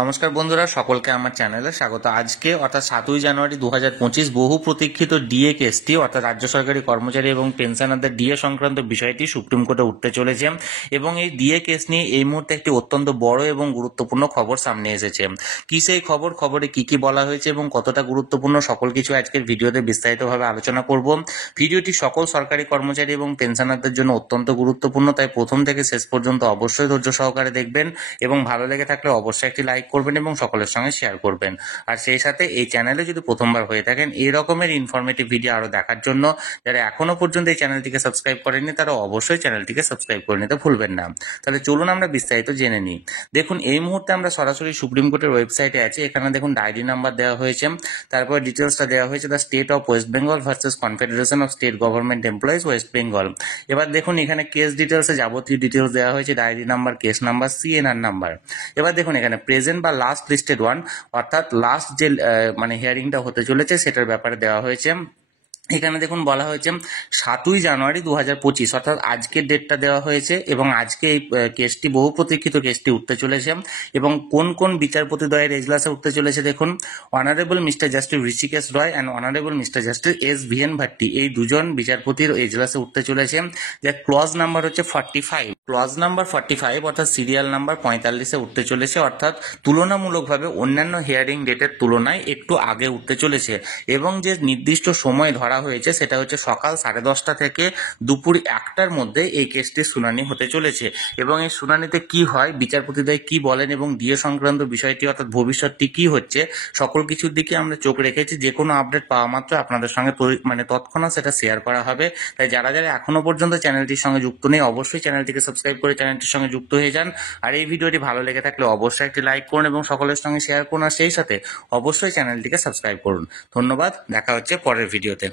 নমস্কার বন্ধুরা, সকলকে আমার চ্যানেলে স্বাগত। আজকে অর্থাৎ 7ই জানুয়ারি 2025 বহু প্রতীক্ষিত ডিএ কেসটি অর্থাৎ রাজ্য সরকারি কর্মচারী এবং পেনশনারদের ডিএ সংক্রান্ত বিষয়টি সুপ্রিম কোর্টে উঠতে চলেছে এবং এই ডিএ কেস নিয়ে এই মুহূর্তে একটি অত্যন্ত বড় এবং গুরুত্বপূর্ণ খবর সামনে এসেছে। কি সেই খবরে কি কি বলা হয়েছে এবং কতটা গুরুত্বপূর্ণ সকল কিছু আজকের ভিডিওতে বিস্তারিতভাবে আলোচনা করব। ভিডিওটি সকল সরকারি কর্মচারী এবং পেনশনারদের জন্য অত্যন্ত গুরুত্বপূর্ণ, তাই প্রথম থেকে শেষ পর্যন্ত অবশ্যই ধৈর্য সহকারে দেখবেন এবং ভালো লেগে থাকলে অবশ্যই একটি লাইক করবেন এবং সকলের সঙ্গে শেয়ার করবেন। আর সেই সাথে এই চ্যানেলে যদি প্রথমবার হয়ে থাকেন এই রকমের ইনফরমেটিভ ভিডিও আরো দেখার জন্য যারা এখনো পর্যন্ত এই চ্যানেলটিকে সাবস্ক্রাইব করেননি তারা অবশ্যই চ্যানেলটিকে সাবস্ক্রাইব করে নিতে ভুলবেন না। তাহলে চলুন আমরা বিস্তারিত জেনে নিই। দেখুন, এই মুহূর্তে আমরা সরাসরি সুপ্রিম কোর্টের ওয়েবসাইটে আছি। এখানে দেখুন ডায়েরি নাম্বার দেওয়া হয়েছে, তারপরে ডিটেলসটা দেওয়া হয়েছে the state of West Bengal versus confederation of state government employees West Bengal. এবার দেখুন এখানে কেস ডিটেলসে যাবতীয় ডিটেলস দেওয়া হয়েছে, diary number, case number, CNR number. এবার দেখুন এখানে প্রেজেন্ট বা লাস্ট লিস্টেড ওয়ান অর্থাৎ লাস্ট যে হিয়ারিংটা হতে চলেছে সেটার ব্যাপারে দেওয়া হয়েছে। এখানে দেখুন বলা হয়েছে 7ই জানুয়ারি 2025 অর্থাৎ আজকের ডেটটা দেওয়া হয়েছে এবং আজকে এই কেসটি বহু প্রতীক্ষিত কেসটি উঠতে চলেছে এবং কোন কোন বিচারপতিদ্বয়ের এজলাসে উঠতে চলেছে দেখুন। Honourable mister justice Rishikesh Roy and honourable mister justice SVN Bhatti, এই দুজন বিচারপতির এজলাসে উঠতে চলেছে। যার ক্লজ নাম্বার হচ্ছে 45, ক্লজ নাম্বার 45 অর্থাৎ সিরিয়াল নাম্বার 45-এ উঠতে চলেছে, অর্থাৎ তুলনামূলকভাবে অন্যান্য হিয়ারিং ডেটের তুলনায় একটু আগে উঠতে চলেছে এবং যে নির্দিষ্ট সময় ধরা হয়েছে সেটা হচ্ছে সকাল 10:30 থেকে দুপুর 1টার মধ্যে এই কেসটির শুনানি হতে চলেছে। এবং এই শুনানিতে কি হয়, বিচারপতিদ্বয় কি বলেন এবং ডিএ সংক্রান্ত বিষয়টি অর্থাৎ ভবিষ্যৎটি কি হচ্ছে সকল কিছুর দিকে আমরা চোখ রেখেছি। যে কোনো আপডেট পাওয়া মাত্র আপনাদের সঙ্গে তৎক্ষণাৎ সেটা শেয়ার করা হবে। তাই যারা যারা এখনো পর্যন্ত চ্যানেলটির সঙ্গে যুক্ত নেই অবশ্যই চ্যানেলটিকে সাবস্ক্রাইব করে চ্যানেলটির সঙ্গে যুক্ত হয়ে যান। আর এই ভিডিওটি ভালো লেগে থাকলে অবশ্যই একটি লাইক করুন এবং সকলের সঙ্গে শেয়ার করুন। আর সেই সাথে অবশ্যই চ্যানেলটিকে সাবস্ক্রাইব করুন। ধন্যবাদ, দেখা হচ্ছে পরের ভিডিওতে।